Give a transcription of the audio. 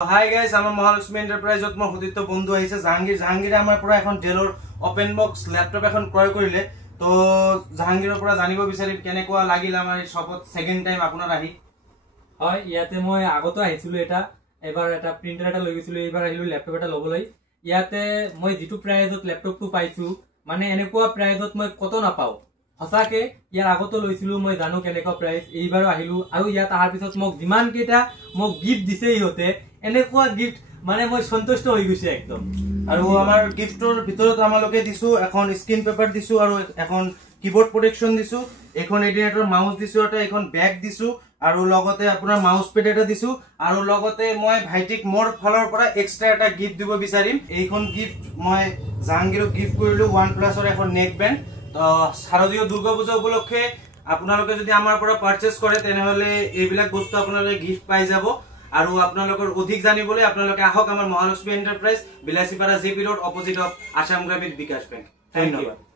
Hi guys, I'm Mahalakshmi Enterprise. Jot moi hudito bondhu aise Jahangir amar pura ekhon Dell open box laptop ekhon kroy korile to Jahangir pura janibo bisarim kenekua lagil amar shopot second time apunar ahi hoy iyate moi agoto ahichilu eta ebar eta printer eta loi gesilu ebar ahilu laptop eta loboloi iyate moi jitu price ot laptop tu paisu mane enekua price ot moi koto na pau হসাকে ইয়ার আগত লইছিলু মই জানো কেনেকা price এইবারও আহিলু আৰু ইয়া তাহাৰ পিছত মোক যিমান কেটা মোক গিফট দিছে ইহতে এনেকুৱা গিফট মানে মই সন্তুষ্ট হৈ গৈছে একদম আৰু আমাৰ গিফটৰ ভিতৰত আমালোকে দিছো এখন স্ক্ৰিন পেপাৰ দিছো আৰু এখন কিবোৰ্ড প্ৰোটেকশন দিছো এখন এডিটৰ মাউস দিছো এটা এখন ব্যাগ দিছো আৰু লগতে আপোনাৰ মাউস পেড এটা দিছো আৰু লগতে মই ভাইটিক মোৰ ফালৰ পৰা এক্সট্ৰা এটা গিফট দিব বিচাৰিম এইখন গিফট মই জাহাঙ্গীৰক গিফট কৰিলো OnePlus ৰ এখন নেক ব্যান্ড তো শাৰদীয় দুৰ্গা পূজা উপলক্ষে আপোনালোকে যদি আমাৰ পৰা পাৰচেজ কৰে তেনেহলে এইবিলাক বস্তু আপোনালোকে গিফট পাই যাব আৰু আপোনালোকৰ অধিক জানিবলৈ আপোনালোকে আহক আমাৰ Mahalakshmi enterprise Bilasipara JP road opposite of Assam Gramin Vikash bank ধন্যবাদ।